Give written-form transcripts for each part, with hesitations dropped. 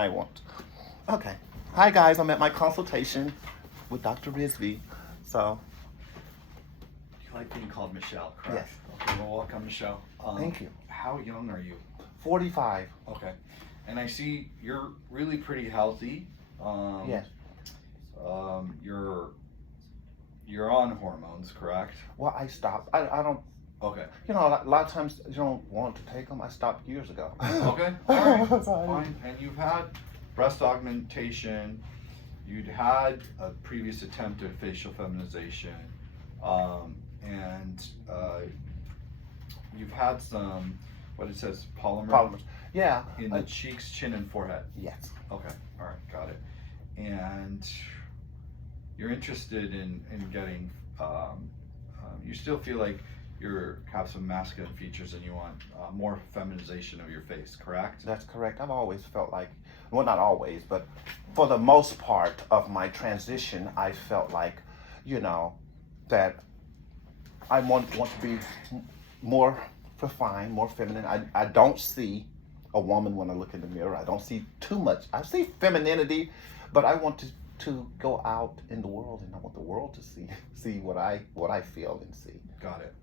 I won't. Okay. Hi guys, I'm at my consultation with Dr. Rizvi. So, You like being called Michelle, correct? yes. Okay, well, welcome, Michelle. Thank you. How young are you? 45. Okay. And I see you're really pretty healthy. Yes. You're on hormones, correct? Well, I stopped. I don't, Okay. you know, a lot of times you don't want to take them. I stopped years ago. Okay. All right. Fine. And you've had breast augmentation. You'd had a previous attempt at facial feminization, and you've had some, what it says, Polymers. Yeah. in the cheeks, chin, and forehead. Yes. Okay, all right, got it. And you're interested in getting, you still feel like you have some masculine features and you want more feminization of your face, correct? That's correct. I've always felt like, well, not always, but for the most part of my transition, I felt like, you know, that I want to be more refined, more feminine. I don't see a woman when I look in the mirror. I don't see too much. I see femininity, but I want to go out in the world, and I want the world to see what I feel and see. Got it.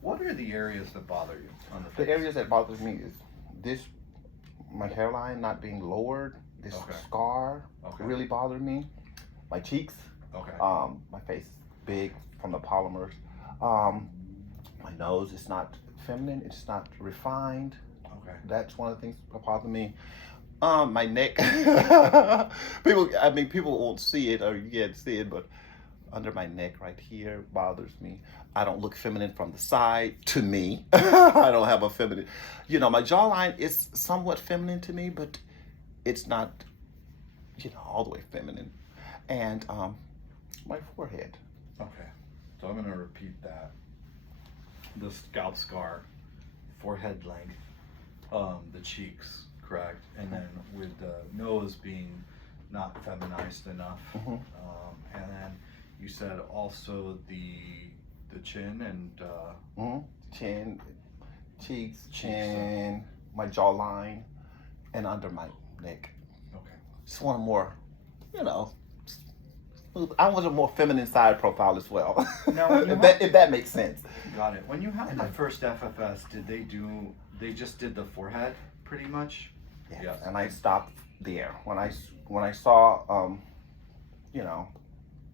What are the areas that bother you on the face? The areas that bothers me is this, my hairline not being lowered. This scar really bothered me. My cheeks. Okay. My face is big from the polymers. My nose is not feminine. It's not refined. Okay. That's one of the things that bother me. My neck. People won't see it, or you can't see it, but under my neck right here bothers me. I don't look feminine from the side to me. I don't have a feminine, you know, my jawline is somewhat feminine to me, but it's not, you know, all the way feminine. And my forehead. Okay, so I'm gonna repeat that. The scalp scar, forehead length, the cheeks, correct? And then with the nose being not feminized enough. And then you said also the chin and chin, cheeks, chin, my jawline, and under my neck. Okay. Just want a more, you know, smooth. I want a more feminine side profile as well. Now, if that makes sense. Got it. When you had the first FFS, they just did the forehead pretty much? Yes. Yeah. And I stopped there. When I saw, you know,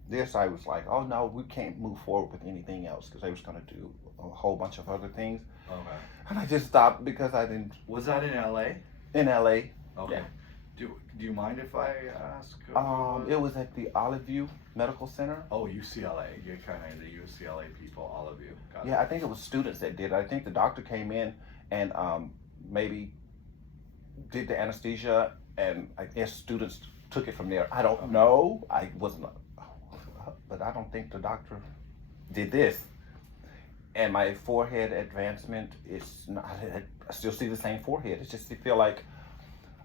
this, I was like, oh no, we can't move forward with anything else, because I was going to do a whole bunch of other things. Okay. And I just stopped because I didn't. Was that in LA? In LA. Okay. Yeah. Do you mind if I ask? It was at the Olive View Medical Center. Oh, UCLA. You're kind of the UCLA people, all of you. Got Yeah, I think it was students that did it. I think the doctor came in and maybe did the anesthesia, and I guess students took it from there. I don't know. I wasn't, but I don't think the doctor did this. And my forehead advancement is not, I still see the same forehead. It's just,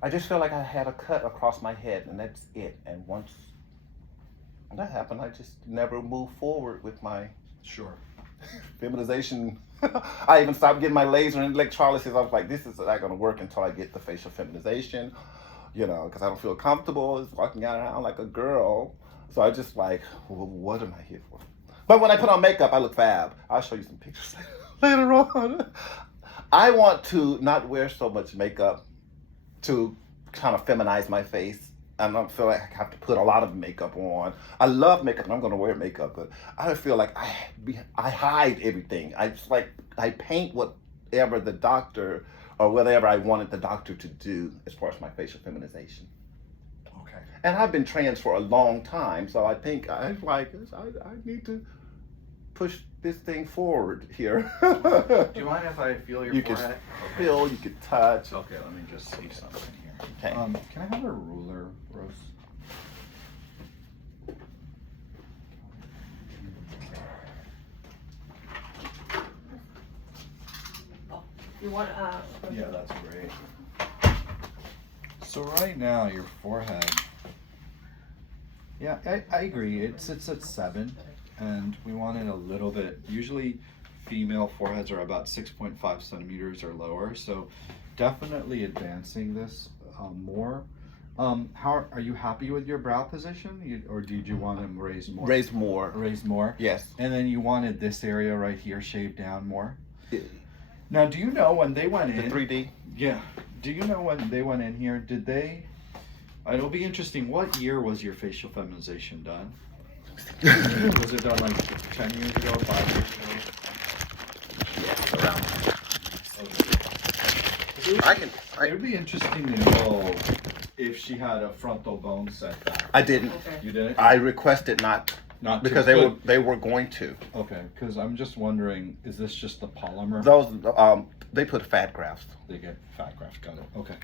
I just feel like I had a cut across my head, and that's it. And once that happened, I just never moved forward with my feminization. I even stopped getting my laser and electrolysis. I was like, this is not going to work until I get the facial feminization, you know, because I don't feel comfortable just walking around like a girl. So I just like, well, what am I here for? But when I put on makeup, I look fab. I'll show you some pictures later on. I want to not wear so much makeup to kind of feminize my face. I don't feel like I have to put a lot of makeup on. I love makeup and I'm gonna wear makeup, but I feel like I hide everything. I paint whatever the doctor or whatever I wanted the doctor to do as far as my facial feminization. Okay. And I've been trans for a long time, so I think I need to push this thing forward here. Do you mind if I feel your forehead? Can feel, you can touch. Okay, let me just see something here. Okay. Can I have a ruler, Rose? You want Yeah, that's great. So right now, your forehead. Yeah, I agree. It sits at 7, and we want it a little bit. Usually, female foreheads are about 6.5 centimeters or lower. So, definitely advancing this more. How are you happy with your brow position, or did you want them raised more? Raise more. Raised more. Yes. And then you wanted this area right here shaved down more. Yeah. Now, do you know when they went The in? 3D. Yeah. Do you know when they went in here? Did they? It'll be interesting. What year was your facial feminization done? Was it done like 10 years ago, 5 years ago? Yeah, around. Okay. It would be interesting to know if she had a frontal bone setback. I didn't. Okay. You didn't? I requested not because they were going to. Okay, because I'm just wondering, is this just the polymer? Those they put fat grafts. They get fat graft. Got it. Okay.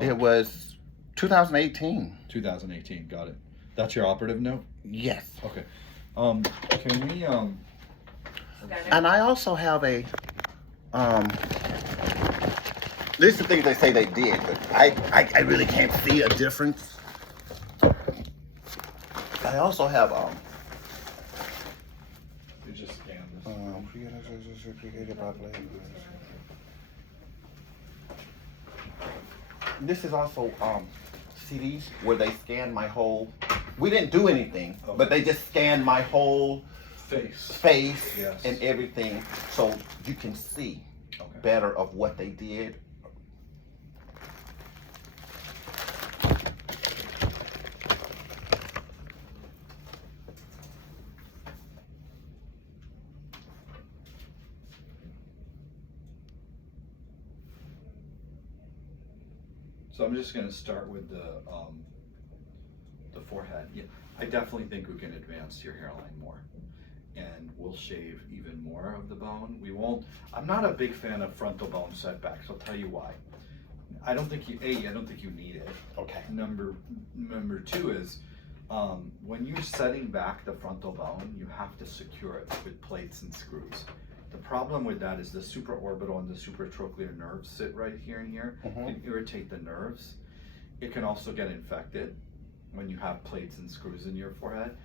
It was 2018. 2018. Got it. That's your operative note? Yes. Okay. Can we And I also have a These are the things they say they did, but I really can't see a difference. I also have you just scan this? This is also CDs where they scan my whole. We didn't do anything, but they just scanned my whole face Yes. and everything, so you can see better of what they did. So I'm just gonna start with the forehead. Yeah, I definitely think we can advance your hairline more, and we'll shave even more of the bone. We won't. I'm not a big fan of frontal bone setbacks. I'll tell you why. I don't think you need it. Okay. Number two is when you're setting back the frontal bone, you have to secure it with plates and screws. The problem with that is the supraorbital and the supratrochlear nerves sit right here and here, can irritate the nerves. It can also get infected when you have plates and screws in your forehead,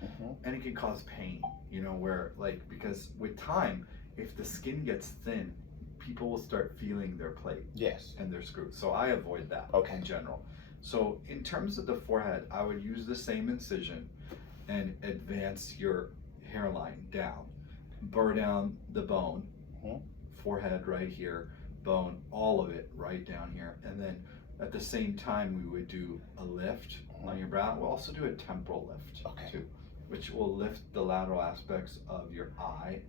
and it can cause pain, you know, where because with time, if the skin gets thin, people will start feeling their plate and their screws. So I avoid that in general. So in terms of the forehead, I would use the same incision and advance your hairline down. Burr down the bone, forehead right here, bone, all of it right down here. And then at the same time, we would do a lift on your brow. We'll also do a temporal lift too, which will lift the lateral aspects of your eye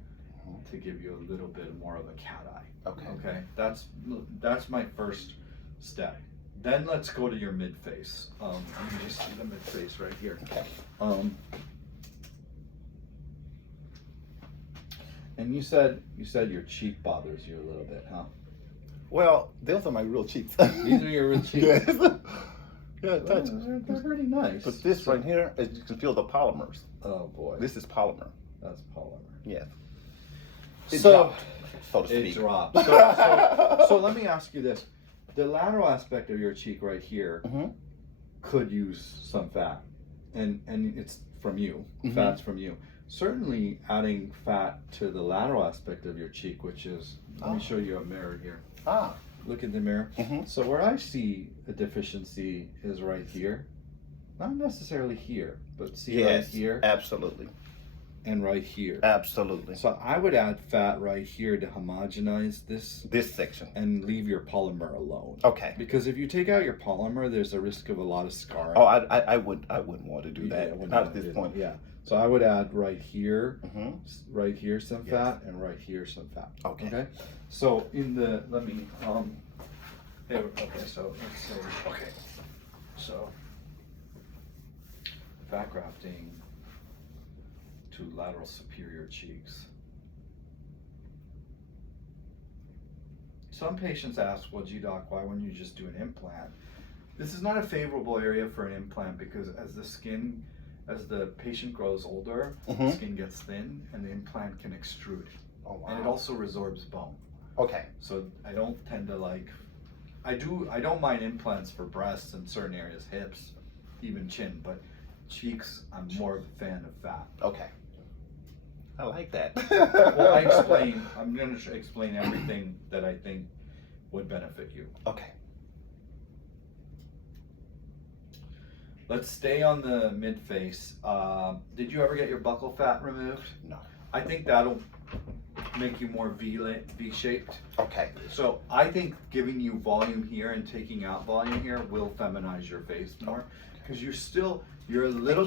to give you a little bit more of a cat eye. Okay, that's my first step. Then let's go to your mid face. You can just see the mid face right here. And you said your cheek bothers you a little bit, huh? Well, those are my real cheeks. These are your real cheeks. Yes. Yeah, they're pretty nice. But this right here, you can feel the polymers. Oh boy. This is polymer. That's polymer. Yes. It dropped, so to speak. It dropped. So let me ask you this. The lateral aspect of your cheek right here could use some fat. And it's from you. Fat's from you. Certainly adding fat to the lateral aspect of your cheek, which is, let me show you a mirror here. Look in the mirror. So where I see a deficiency is right here. Not necessarily here, but see right here? Absolutely. And right here. Absolutely. So I would add fat right here to homogenize this section and leave your polymer alone. Okay. Because if you take out your polymer, there's a risk of a lot of scarring. Oh, I wouldn't want to do that. Not at this point. Yeah. So I would add right here, right here some fat, and right here some fat. Okay. So let me so let's say so fat grafting to lateral superior cheeks. Some patients ask, well, gee doc, why wouldn't you just do an implant? This is not a favorable area for an implant because as the patient grows older, the skin gets thin and the implant can extrude. Oh, wow. And it also resorbs bone. Okay. So I don't tend to I don't mind implants for breasts and certain areas, hips, even chin, but cheeks, I'm more of a fan of fat. Okay. I like that. Well, I'm going to explain everything that I think would benefit you. Okay. Let's stay on the mid face. Did you ever get your buccal fat removed? No. I think that'll make you more V-shaped. Okay. So I think giving you volume here and taking out volume here will feminize your face more, because you're a little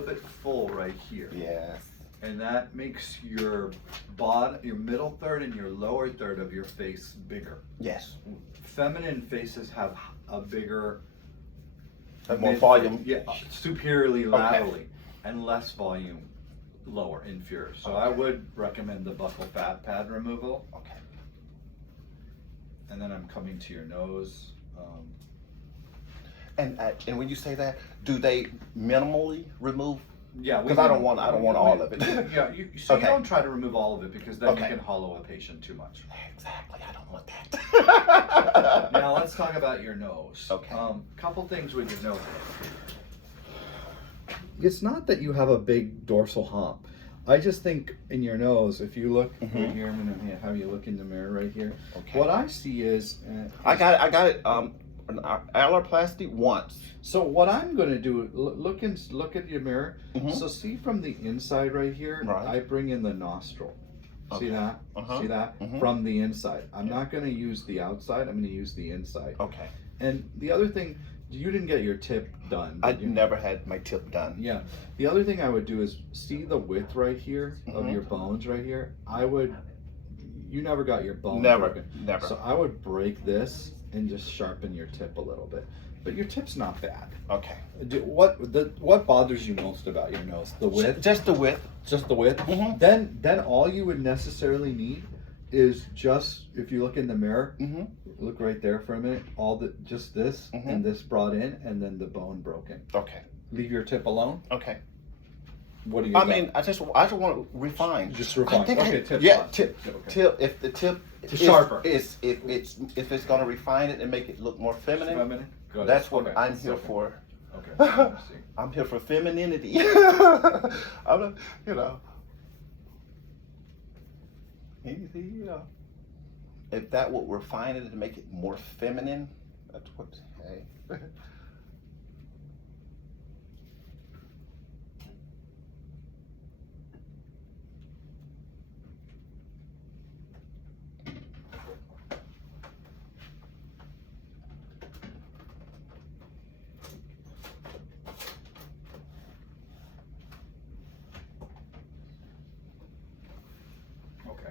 bit full right here. Yes. And that makes your middle third and your lower third of your face bigger. Yes. Feminine faces have a bigger, More volume. yeah, superiorly laterally, and less volume lower, inferior. So I would recommend the buccal fat pad removal. Okay. And then I'm coming to your nose. And when you say that, do they minimally remove? Yeah, Because I don't want all of it. Yeah, so Okay. you don't try to remove all of it, because then you Okay. can hollow a patient too much. Exactly. I don't want that. Now let's talk about your nose. Okay. Couple things with your nose. It's not that you have a big dorsal hump. I just think in your nose, if you look right here, I'm gonna have you look in the mirror right here. Okay. What I see is, I got it. An Rhinoplasty once. so what I'm gonna do, look at your mirror. Mhm. So see from the inside right here, Right. I bring in the nostril. Okay. See that? Uh-huh. See that? Mhm. From the inside. I'm not gonna use the outside. I'm gonna use the inside. Okay. And the other thing, you didn't get your tip done. I did you? never had my tip done. Yeah. The other thing I would do is see the width right here of Mhm. your bones right here. You never got your bone Never. broken. Never. So I would break this and just sharpen your tip a little bit. But your tip's not bad. Okay. What bothers you most about your nose? The width? Just the width. Just the width? Mhm. Then all you would necessarily need is just, if you look in the mirror, Mm-hmm. look right there for a minute, just this Mhm. and this brought in, and then the bone broken. Okay. Leave your tip alone. Okay. What do you I mean, I just want to refine. Just refine. I think Okay, tip's yeah, fine. tip. Okay. Tip. If the tip To sharper. if it's going to refine it and make it look more feminine, feminine? Good. that's what Okay. I'm here Okay. for. Okay. I see. I'm here for femininity. I'm not, you know. You know. If that would refine it and make it more feminine, that's what. Hey. Okay.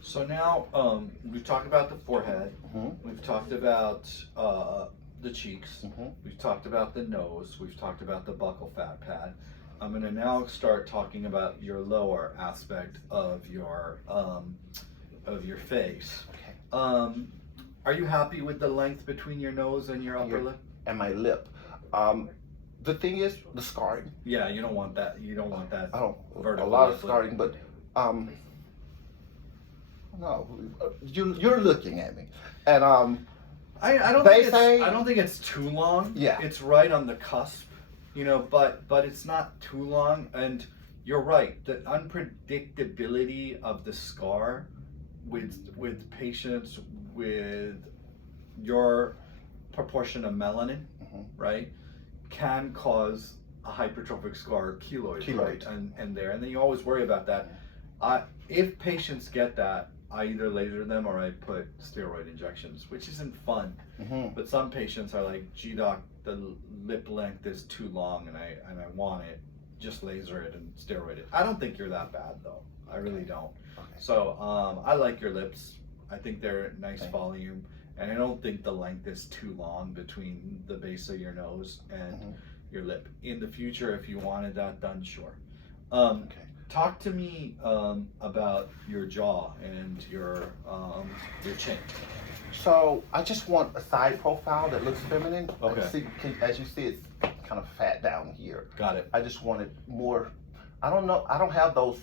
So now we've talked about the forehead. Mhm. We've talked about the cheeks. Mhm. We've talked about the nose. We've talked about the buccal fat pad. I'm going to now start talking about your lower aspect of your face. Okay. Are you happy with the length between your nose and your upper lip? And my lip. The thing is the scarring. Yeah, you don't want that. You don't want that. I don't a Vertical lot of lip. scarring, but no, you're looking at me, and I don't They think say- I don't think it's too long. Yeah. It's right on the cusp, but it's not too long. And you're right. The unpredictability of the scar with patients with your proportion of melanin, Mhm. right, can cause a hypertrophic scar, keloid, Keloid. right? And then you always worry about that. If patients get that, I either laser them or I put steroid injections, which isn't fun. Mhm. But some patients are like, "Gee, doc, the lip length is too long, and I want it. Just laser it and steroid it." I don't think you're that bad though. I really don't. Okay. So I like your lips. I think they're nice Thank you. volume, and I don't think the length is too long between the base of your nose and Mhm. your lip. In the future, if you wanted that done, sure. Okay. Talk to me about your jaw and your chin. So I just want a side profile that looks feminine. Okay. As you see, it's kind of fat down here. Got it. I just wanted more. I don't know. I don't have those.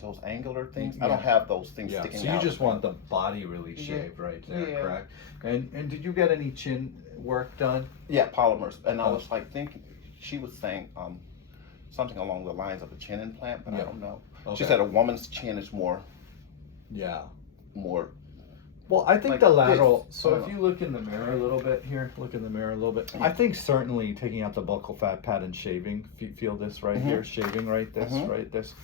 Those angular things. I don't Yeah. have those things Yeah. sticking So you out. just want the body really Yeah. shaved right there, Yeah. correct? And did you get any chin work done? Yeah, polymers. And I Oh. was like thinking, she was saying something along the lines of a chin implant, but I Yeah. don't know. Okay. She said a woman's chin is more Yeah. Well, I think Like the lateral. this. So if you look in the mirror a little bit here, look in the mirror a little bit. I think certainly taking out the buccal fat pad and shaving. Feel this right here, shaving right this, right this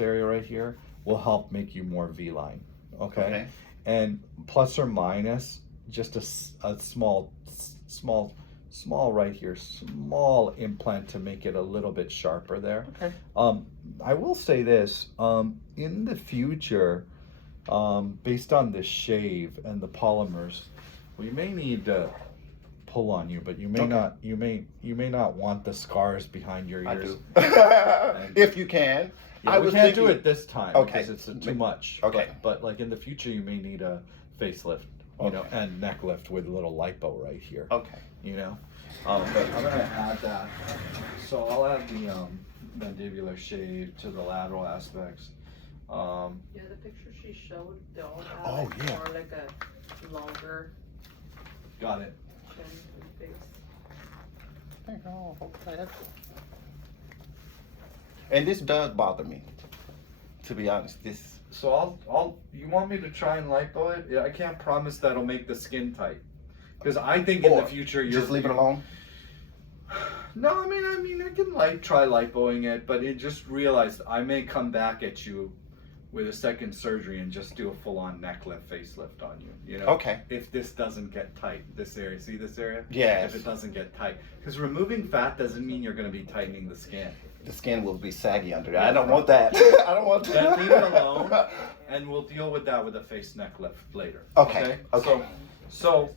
area right here will help make you more V-line. Okay. And plus or minus just a small right here, small implant to make it a little bit sharper there. Okay. I will say this, in the future, based on the shave and the polymers, we may need to pull on you, but you may not. You may not want the scars behind your ears. I do. If you can. Yeah, we can't do it this time because it's too much. Okay. But like in the future, you may need a facelift, you know, and neck lift with a little lipo right here. Okay. You know, but I'm gonna add that. So I'll add the mandibular shave to the lateral aspects. Yeah, the picture she showed, they all have Oh, yeah. more like a longer Got it. chin and face. Oh, okay. And this does bother me, to be honest. This. So I'll. You want me to try and lipo it? Yeah, I can't promise that'll make the skin tight, because I think in the future you're just leave it alone. No, I mean, I can try lipoing it, but it just realized I may come back at you with a second surgery and just do a full-on neck lift, facelift on you. You know. Okay. If this doesn't get tight, this area, see this area? Yes. If it doesn't get tight, because removing fat doesn't mean you're going to be tightening the skin. The skin will be saggy under there. I don't want that. I don't want that. Then leave it alone, and we'll deal with that with a face neck lift later. Okay. So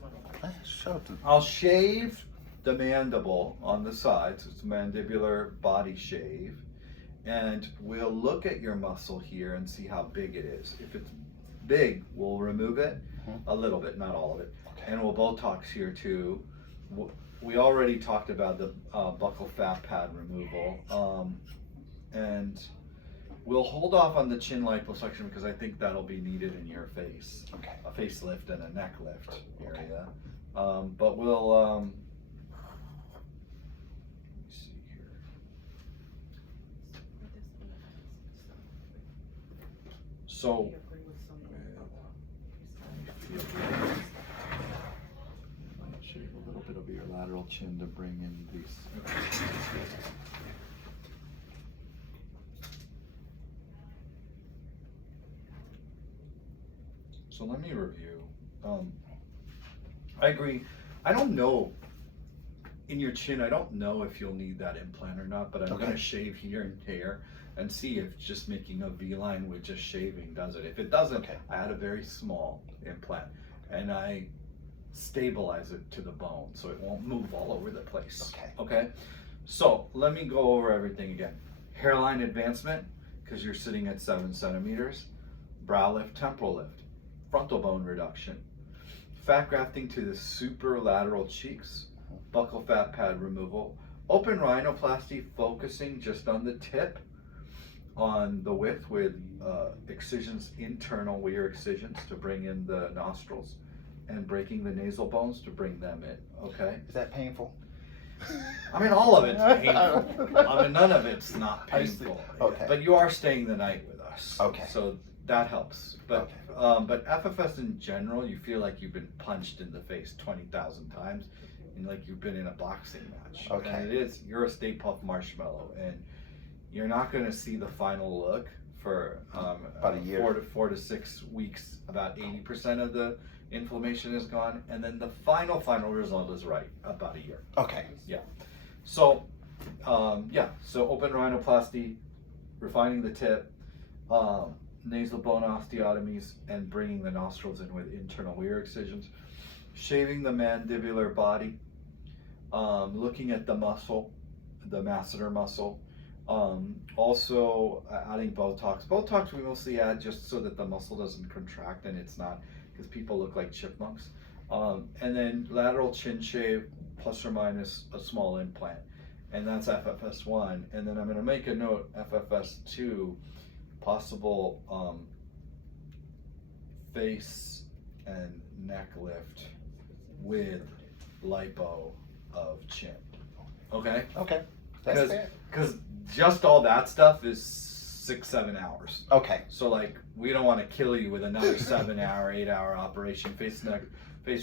Show them. I'll shave the mandible on the sides. It's a mandibular body shave, and we'll look at your muscle here and see how big it is. If it's big, we'll remove it a little bit, not all of it, and we'll Botox here too. We already talked about the buccal fat pad removal, and we'll hold off on the chin liposuction because I think that'll be needed in your face. Okay. A facelift and a neck lift area. But we'll, let me see here. So, shave a little bit of your lateral chin to bring in these. So let me review. I agree. I don't know. In your chin, I don't know if you'll need that implant or not, but I'm going to shave here and here and see if just making a V-line with just shaving does it. If it doesn't, I add a very small implant and I stabilize it to the bone so it won't move all over the place. Okay? So let me go over everything again. Hairline advancement, because you're sitting at 7 centimeters. Brow lift, temporal lift. Frontal bone reduction. Fat grafting to the superlateral cheeks. Buccal fat pad removal. Open rhinoplasty, focusing just on the tip, on the width with excisions, internal weir excisions to bring in the nostrils, and breaking the nasal bones to bring them in. Okay? Is that painful? I mean, all of it's painful. I mean, none of it's not painful. Okay. But you are staying the night with us. Okay. So that helps. But but FFS in general, you feel like you've been punched in the face 20,000 times, and like you've been in a boxing match. Okay. And it is. You're a Stay Puft Marshmallow, and you're not going to see the final look for about a year. 4 to 6 weeks. About 80% of the inflammation is gone, and then the final result is about a year. Okay. Yeah. So so open rhinoplasty, refining the tip, nasal bone osteotomies, and bringing the nostrils in with internal weir excisions, shaving the mandibular body, looking at the muscle, the masseter muscle, also adding Botox. Botox we mostly add just so that the muscle doesn't contract and it's not, because people look like chipmunks. And then lateral chin shave plus or minus a small implant. And that's FFS1. And then I'm going to make a note, FFS2, possible face and neck lift with lipo of chin. Okay? Okay. That's fair. Because just all that stuff is 6-7 hours. Okay. So like we don't want to kill you with another 7-hour, 8-hour operation. Face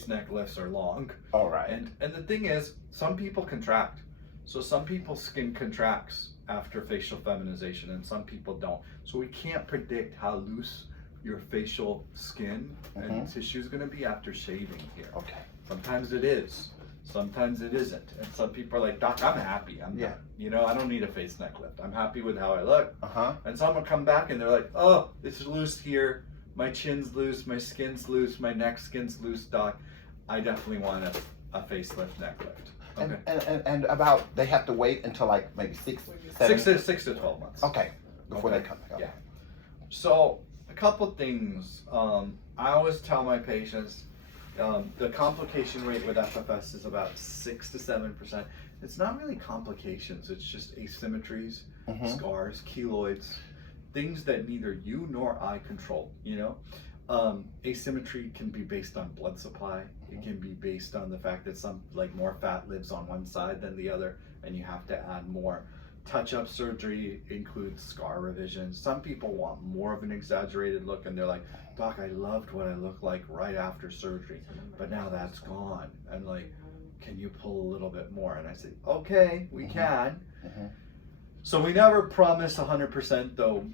neck lifts are long. All right. And the thing is, some people contract. So some people's skin contracts after facial feminization and some people don't. So we can't predict how loose your facial skin and tissue is going to be after shaving here. Okay. Sometimes it is. Sometimes it isn't. And some people are like, Doc, I'm happy. I'm done. You know, I don't need a face neck lift. I'm happy with how I look. And some will come back and they're like, oh, it's loose here. My chin's loose. My skin's loose. My neck skin's loose, Doc. I definitely want a facelift neck lift. Okay. And about, they have to wait until like maybe 6 to 12 months. Okay. Before they come back. Yeah. So a couple things. I always tell my patients, the complication rate with FFS is about 6 to 7%. It's not really complications, it's just asymmetries, scars, keloids, things that neither you nor I control, you know? Asymmetry can be based on blood supply. It can be based on the fact that more fat lives on one side than the other, and you have to add more. Touch-up surgery includes scar revision. Some people want more of an exaggerated look and they're like, Doc, I loved what I looked like right after surgery, but now that's gone. And like, can you pull a little bit more? And I say, okay, we can. So we never promise 100%, though.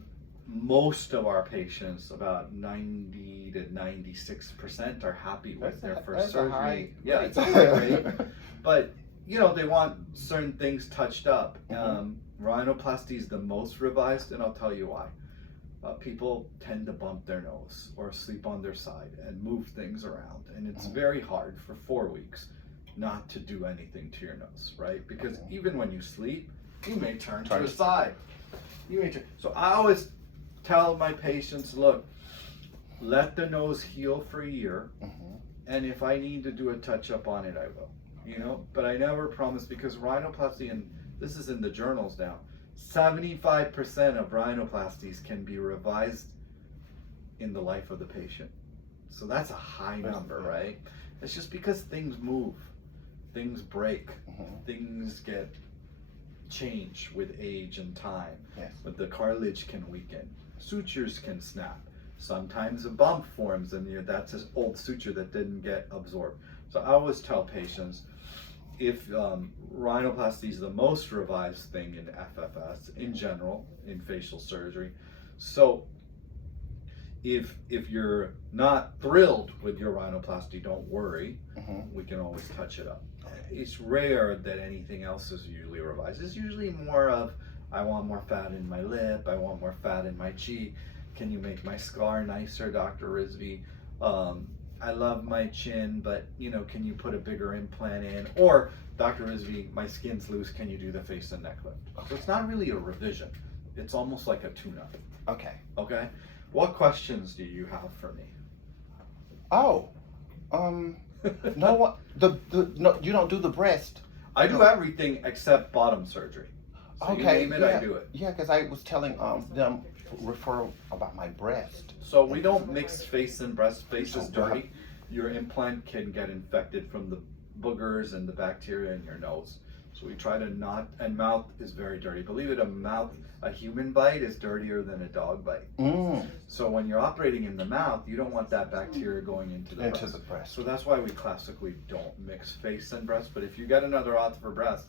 Most of our patients, about 90 to 96%, are happy with their first surgery. Yeah, it's a high rate. But you know, they want certain things touched up. Rhinoplasty is the most revised, and I'll tell you why. People tend to bump their nose or sleep on their side and move things around, and it's very hard for 4 weeks not to do anything to your nose, right? Because even when you sleep, you may turn to the side. So I always tell my patients, look, let the nose heal for a year, and if I need to do a touch-up on it, I will. You know, but I never promise, because rhinoplasty, and this is in the journals now, 75% of rhinoplasties can be revised in the life of the patient. So that's a high number, right? It's just because things move, things break, things get changed with age and time. But the cartilage can weaken, sutures can snap. Sometimes a bump forms, and that's an old suture that didn't get absorbed. So I always tell patients, if rhinoplasty is the most revised thing in FFS in general, in facial surgery, so if you're not thrilled with your rhinoplasty, don't worry. We can always touch it up. It's rare that anything else is usually revised. It's usually more of, I want more fat in my lip, I want more fat in my cheek. Can you make my scar nicer, Dr. Rizvi? I love my chin, but you know, can you put a bigger implant in? Or, Dr. Rizvi, my skin's loose, can you do the face and neck lift? So it's not really a revision. It's almost like a tune-up. Okay? What questions do you have for me? No, no, you don't do the breast. I do everything except bottom surgery. So you name it, I do it. Yeah, because I was telling them refer about my breast. So we don't mix face and breast. Face is dirty. Your implant can get infected from the boogers and the bacteria in your nose. So we try to not, and mouth is very dirty. Believe it, a human bite is dirtier than a dog bite. So when you're operating in the mouth, you don't want that bacteria going into the breast. So that's why we classically don't mix face and breast. But if you get another auth for breast,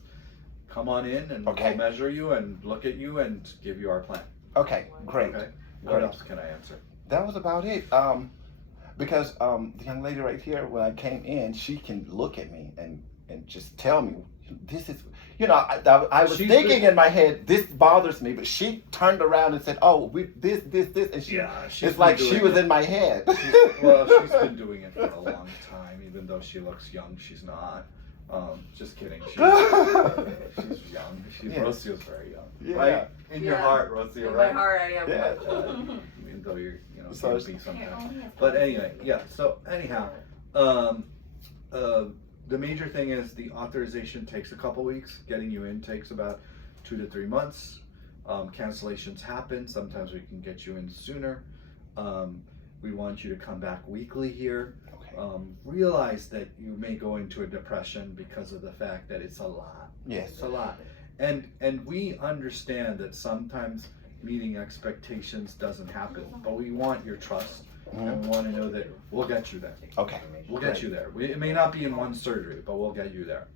come on in and we'll measure you and look at you and give you our plan. Okay, great. Okay. What else can I answer? That was about it. Because the young lady right here, when I came in, she can look at me and just tell me, this is, you know, I was thinking in my head, this bothers me, but she turned around and said, oh, this, and she, it's like she was in my head. She's been doing it for a long time, even though she looks young, she's not. Just kidding. She's young. Rocio's very young. Right? In your heart, Rocio, in right? In my heart, I am. Even though you're, sleepy sometimes. But anyway, so anyhow, the major thing is the authorization takes a couple weeks. Getting you in takes about 2 to 3 months. Cancellations happen. Sometimes we can get you in sooner. We want you to come back weekly here. Realize that you may go into a depression because of the fact that it's a lot. Yes. It's a lot. And we understand that sometimes meeting expectations doesn't happen. But we want your trust, and we want to know that we'll get you there. Okay. We'll get you there. It may not be in one surgery, but we'll get you there.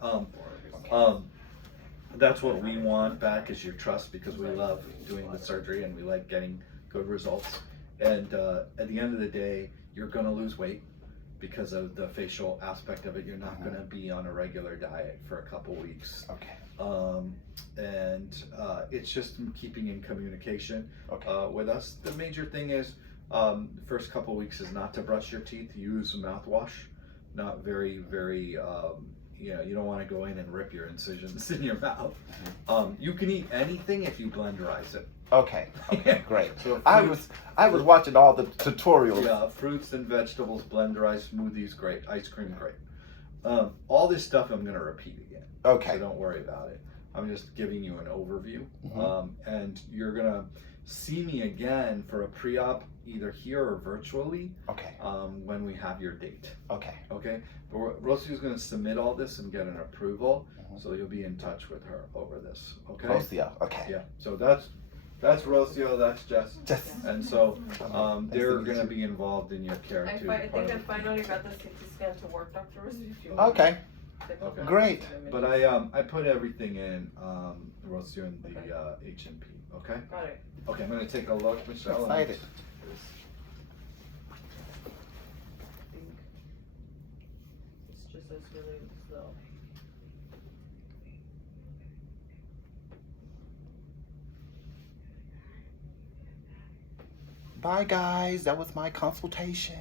That's what we want back is your trust, because we love doing the surgery and we like getting good results. And at the end of the day, you're going to lose weight because of the facial aspect of it. You're not going to be on a regular diet for a couple weeks. Okay. It's just keeping in communication Okay. with us. The major thing is first couple weeks is not to brush your teeth. Use mouthwash. Not very, very, you don't want to go in and rip your incisions in your mouth. You can eat anything if you blenderize it. Okay. Okay. Great. So I was watching all the tutorials. Yeah, fruits and vegetables, blenderized smoothies, great. Ice cream, great. All this stuff I'm going to repeat again. Okay. So don't worry about it. I'm just giving you an overview. Mhm. And you're going to see me again for a pre-op, either here or virtually, Okay. when we have your date. Okay. Okay? But Rosie is going to submit all this and get an approval, Mhm. so you'll be in touch with her over this. Okay? Rocio. Okay. Yeah. So that's Rocio, that's Jess. Just. And so they're meet going to you. be involved in your care too. I think I finally got the CT scan to work, Dr. Rizvi, if you want. Okay. Okay. Great. But I put everything in Rocio in the H&P. Okay. Got it. Okay. I'm going to take a look, Michelle. Excited. I think it's just as really slow. Bye, guys. That was my consultation.